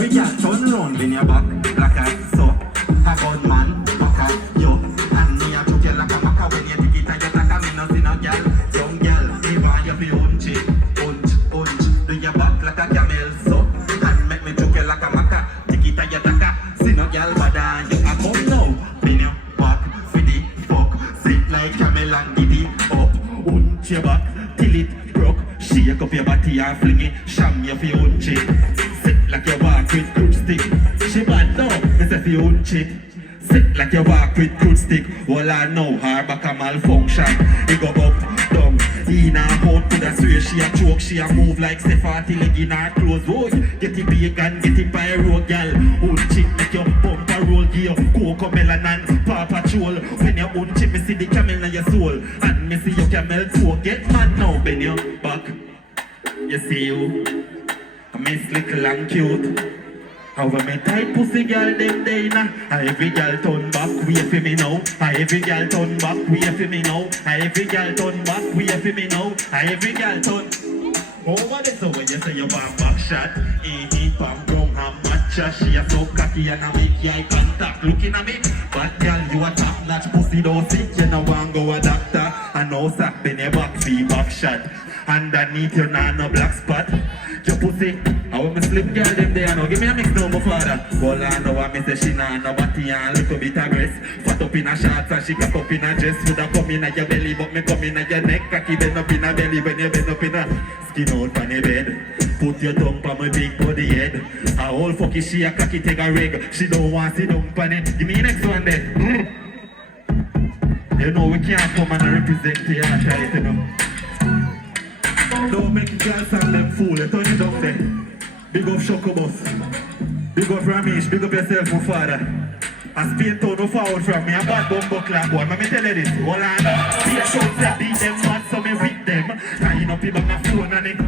Every girl turn round when you back like a so. A gunman, back a yo. And me a took you like a maca when you dig it and you like a me no see no girl. Young girl, even you fi unchi, unch. Do your back like a camel so. And make me took you like a maca. Dig it and you like a see no girl but you a come now. Bend your back for the fuck. Sit like camel and giddy up. Unch your back till it broke. Shake up your body and fling it. Sham you fi unchi. Sit like you walk with good stick. She bad now, me say fi unchi. Sit like you walk with good stick. All I know, her back a malfunction. It go up, down, in and out to the sway. She a choke, she a move like Stephanie leg in her clothes. Boy, get it bacon, get it by road, gal. Old chick make your bumper roll, give you cocoa melon and paw patrol. When you own chick, me see the camel in your soul. And me see your camel too. Get mad now, bend your back. You see you, Miss Little and cute. However, me tight pussy girl them day now. Every girl turn back, wait for me now. Every girl turn back, wait for me now. Every girl turn back, wait for me now. Every girl turn over this over. You say you want back shot. Bam brown and matcha. She a so cocky and I make eye contact. Looking at me, bad girl, you a top notch pussy. Don't sit, you no want go a doctor. And no sack, bend your back, fee back shot. Underneath you nah no black spot. Your pussy, I want me slim girl them there now. Give me a mix now, my father. All I know I me say she nah no body and little bit of grace. Fat up in a shorts and she cock up in a dress. Woulda come in at your belly, but me come in at your neck. Cocky bend up in a belly when you bend up in a skin out on the bed. Put your tongue on my big body head. A whole fucky she a cocky take a rig. She don't want sit down on it. Give me the next one there. You know we can't come and represent the artist, you know. Don't make the girls and them fool, turn it up there. Big up Shoko Boss. Big up Rameich, big up yourself, my father. I Spain town no forward from me, a bad bumbo clap boy. Let me tell you this, hold on. Be a shout that beat them mad, so me with them. Tying up in my phone and it.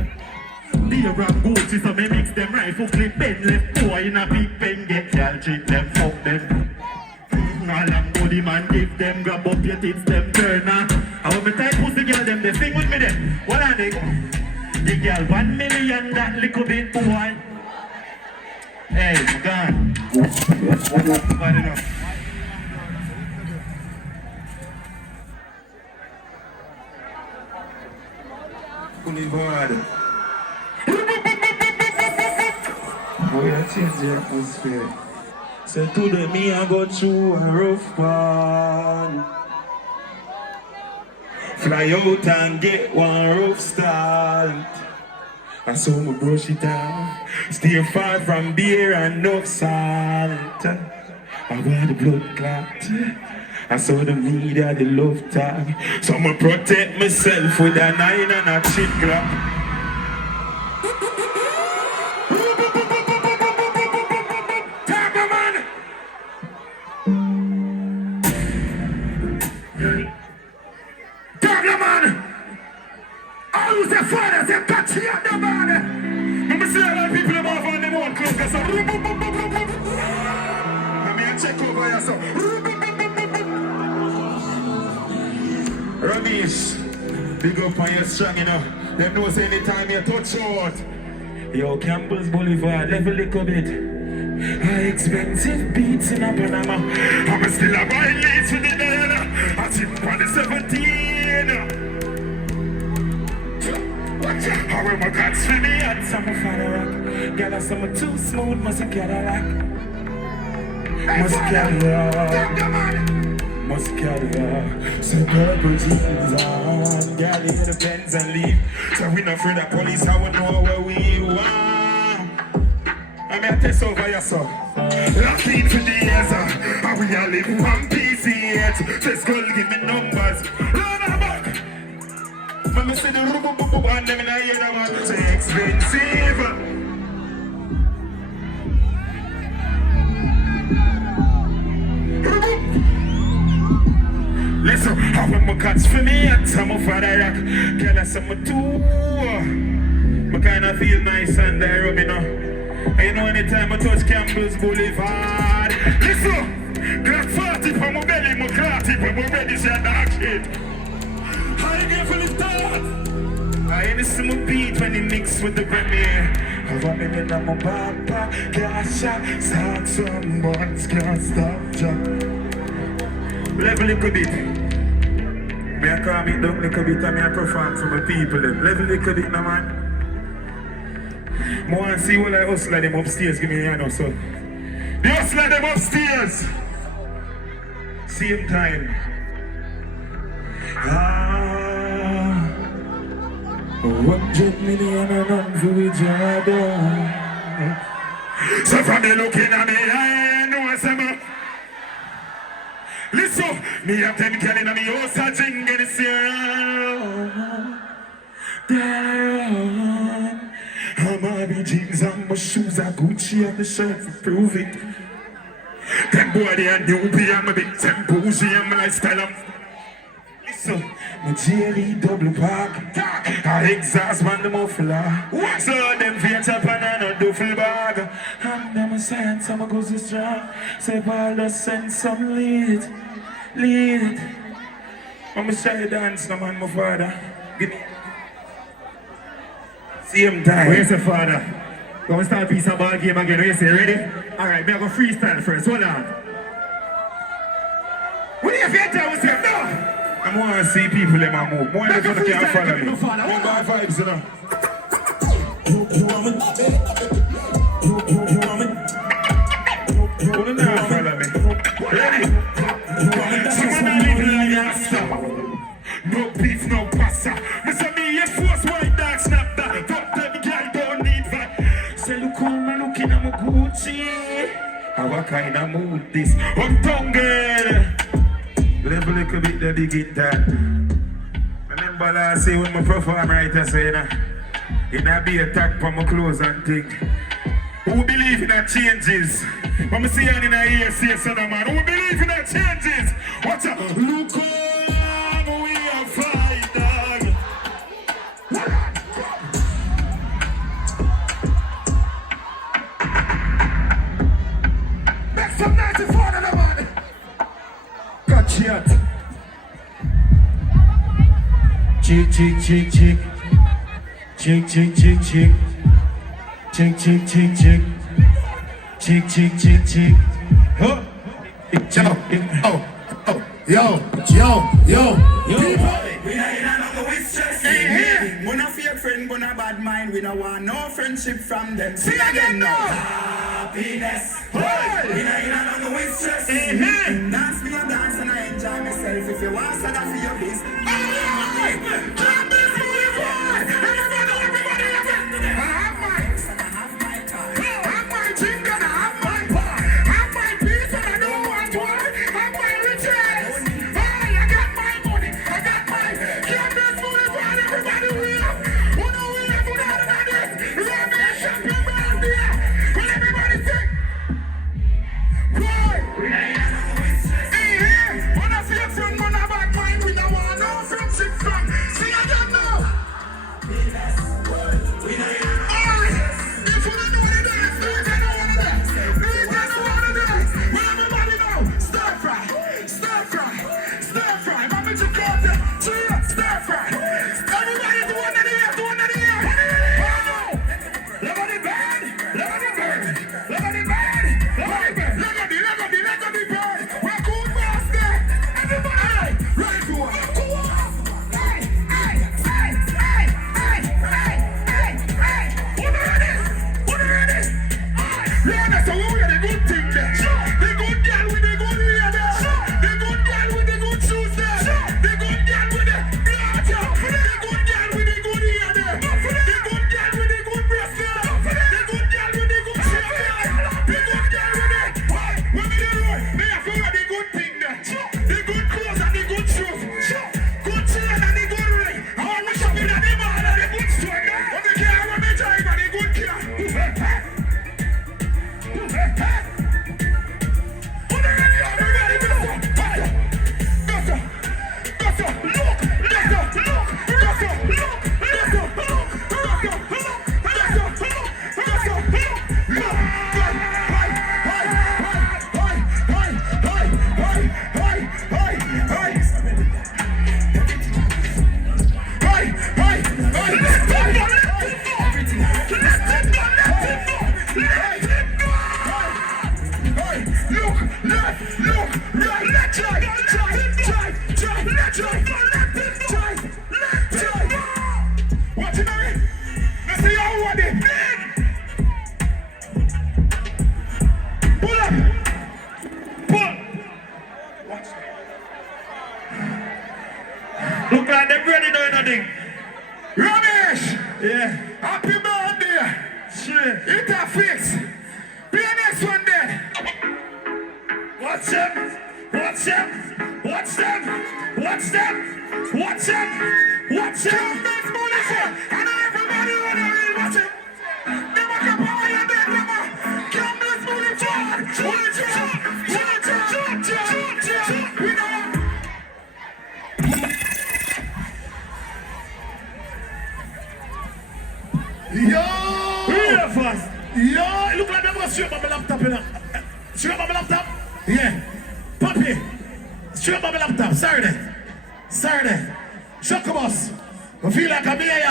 Be a rap Gucci, so me mix them rifle clip, bend left boy in a big pen. Get y'all treat them, fuck them. All them body man give them, grab up your tits, them turn on. I want me tight pussy girl them, they sing with me them. What are they? The girl 1 million, that little bit boy. Hey, gone. What enough? Fully bored. Boy, I change the atmosphere. So today me I go through a rough one. Fly out and get one rough start. I saw me brush it down. Stay far from beer and no salt. I wear the blood clot. I saw the media, the love tag. So I'ma protect myself with a 9 and a chip grab. Rameich, big up on your strong, you know. Them knows anytime you touch out. Yo, Campbell's Boulevard, level little bit. High expensive beats in a Panama. I'm still a buy leads with the dollar. I think on the 17. How am I cats for me? And some of rock. Gather some too smooth, must Cadillac. Must Cadillac. Must Cadillac. So purple jeans on. Girl in the Benz and leave. So we not afraid of police, I would know where we want. I mean, I test over your son. Last in for the years, and we all live one piece yet. Just girl, give me numbers. Run her back. When I see the room, boom, boom, and them in the ear, man, it's expensive. Listen, how when my cats for me and some of father rock. Girl, I some too. I kinda feel nice and there, you know. And you know, anytime I touch Campbell's Boulevard. Listen, Glock 40 from my belly, my clot it, when my ready, say dark shit. How you get for the start? I ain't see my beat when it mix with the Grammy. I've got in my backpack, cash out, start some boys can't stop jump. Level little bit. Me I calm it down little bit and me I perform for my people. Level little bit now, man. I want to see all I hustler them upstairs. Give me a hand so. The hustler them upstairs. Same time. 100 million and run for each other. So from me looking at me, I know what's up. Listen, me have 10 girl in me house a drink in the down. I'm a be jeans and my shoes are Gucci and the shirt to prove it. Them boy they are newbie and my big tempo, bougie and my lifestyle. Listen, my jelly double park, I exhaust man the muffler. So them feet up and a duffel bag. And them a science, I'm a go so strong. Say Paul just send some lead. I'm a shy dance no man, my father. Give me. Same time. Where's your father? Gonna start a piece of ball game again. Where you say, ready? Alright, me I go freestyle first. Hold on. What do you feel to yourself now? I want to see people in my move. More than they can't follow me. No father. You got vibes, you know. Who don't follow me? Ready? Someone I live like Afta. No beef, no pasta. Me say me a force white dog snap that. Fuck them girl don't need that. Say look how me looking at my Gucci. How a kind of mood this? Uptown girl. Level little bit the dig that. Remember last year when my perform right I say it not be a tag for my clothes and thing. Who believe in that changes? When I see you in a ear, say son of man, who believe in that changes? Watch out, look how we are fly, dog. Make some nice for the man. Gotcha. Chick, chick, chick, chick. Chick, chick, chick, chick. Chick, chick, chick, chick. Chick, chick, chick, chick. Oh, yo. We not in another with stress. We not fake friend, but not bad mind. We not want no friendship from them. Sing again now. Happiness. We not in another with stress. Dance me a dance and I enjoy myself. If you want, so that's your business. Pull up. Pull. Watch. Look like they're ready doing nothing. Rameich. Yeah. Happy birthday. Sure. It a fix. Be the next one then. What's up? What's up? What's up? What's up? What's up? What's up? Next morning, sir. And everybody run around. Watch it. Never come on your bed, never. Come this morning, John. We know. Yo! Real fast. Yo! It look like I'm going to straight up my laptop, you know. Straight up my laptop? Yeah. Papi. Straight up my laptop. Sorry. Shock boss. I feel like I'm here,